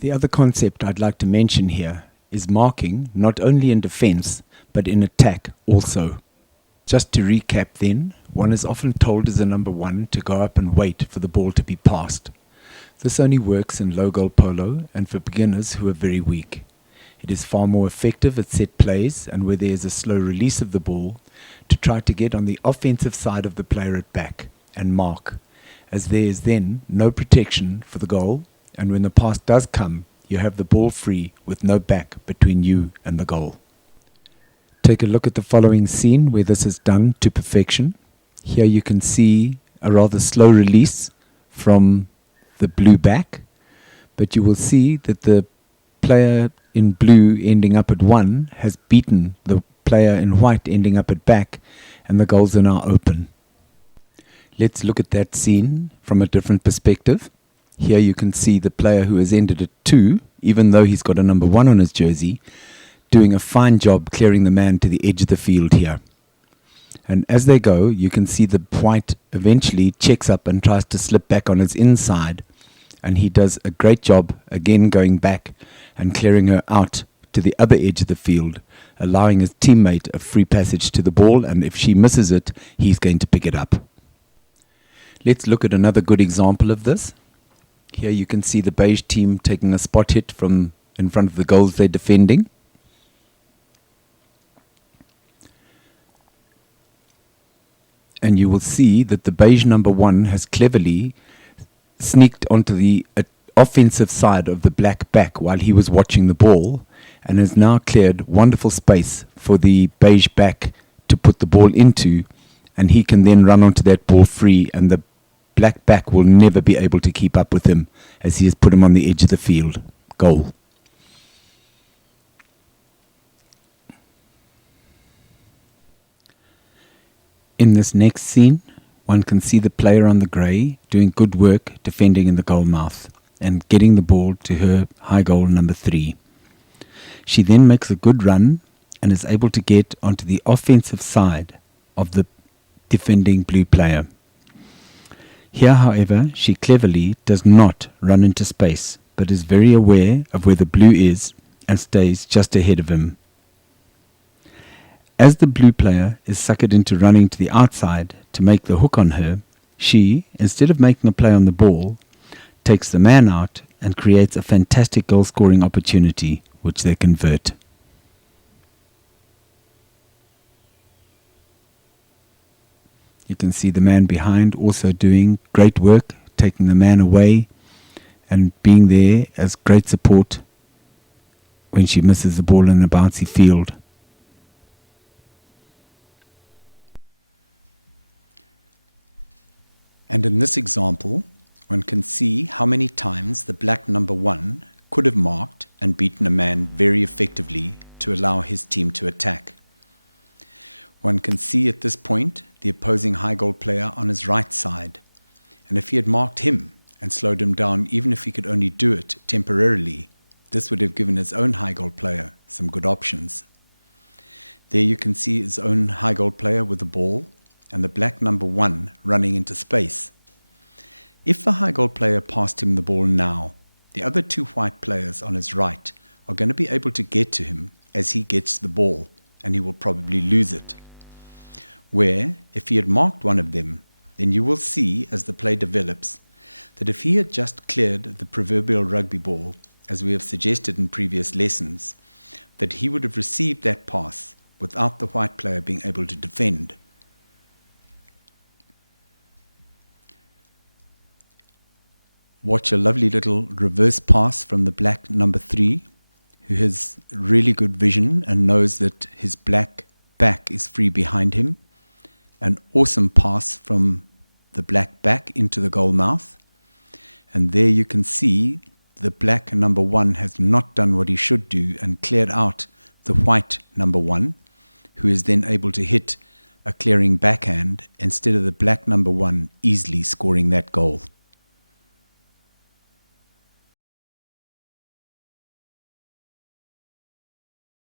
The other concept I'd like to mention here is marking not only in defense but in attack also. Just to recap then, one is often told as a number one to go up and wait for the ball to be passed. This only works in low goal polo and for beginners who are very weak. It is far more effective at set plays and where there is a slow release of the ball to try to get on the offensive side of the player at back and mark, as there is then no protection for the goal, and when the pass does come, you have the ball free with no back between you and the goal. Take a look at the following scene where this is done to perfection. Here you can see a rather slow release from the blue back, but you will see that the player in blue ending up at 1 has beaten the player in white ending up at back, and the goals are now open. Let's look at that scene from a different perspective. Here you can see the player who has ended at 2, even though he's got a number 1 on his jersey, doing a fine job clearing the man to the edge of the field here. And as they go, you can see the white eventually checks up and tries to slip back on his inside, and he does a great job again going back and clearing her out to the other edge of the field, allowing his teammate a free passage to the ball, and if she misses it, he's going to pick it up. Let's look at another good example of this. Here you can see the beige team taking a spot hit from in front of the goals they're defending. And you will see that the beige number 1 has cleverly sneaked onto the offensive side of the black back while he was watching the ball, and has now cleared wonderful space for the beige back to put the ball into, and he can then run onto that ball free, and the black back will never be able to keep up with him as he has put him on the edge of the field. Goal. In this next scene, one can see the player on the grey doing good work defending in the goal mouth and getting the ball to her high goal number 3. She then makes a good run and is able to get onto the offensive side of the defending blue player. Here, however, she cleverly does not run into space, but is very aware of where the blue is and stays just ahead of him. As the blue player is suckered into running to the outside to make the hook on her, she, instead of making a play on the ball, takes the man out and creates a fantastic goal-scoring opportunity, which they convert. You can see the man behind also doing great work, taking the man away and being there as great support when she misses the ball in a bouncy field. And in this example, one can see how many times the black number 1 could have marked and beaten a man very effectively to allow his team to attack. One can see at this point the opposing high goal player on his right side, and if he had marked him and slowed him down, even if he could only do it temporarily, this would have given his own high goal player some good options. There you can see his own high goal player with the ball and the black number 1 running into space. If the high goal player passed him the ball now, the other 2 white players on his right are going to be able to get to him as he gets the ball, and he will probably lose it. Where, if he had marked one of them, then you will see as the play develops that if he had just cleared the proverbial rugby ball, as we have suggested in previous lessons, that he would have received that pass without the white player being able to defend. Watch a lovely little reverse pass from the black number 3, who has really good vision and knows that his black back is free behind him. An awesome pass from the black back into the goal mouth. And there you can see the black number 1 has not done what he should do and cleared out the white number 1, who is then able to hit a clearing backhand instead of the black number 1 easily scoring that goal.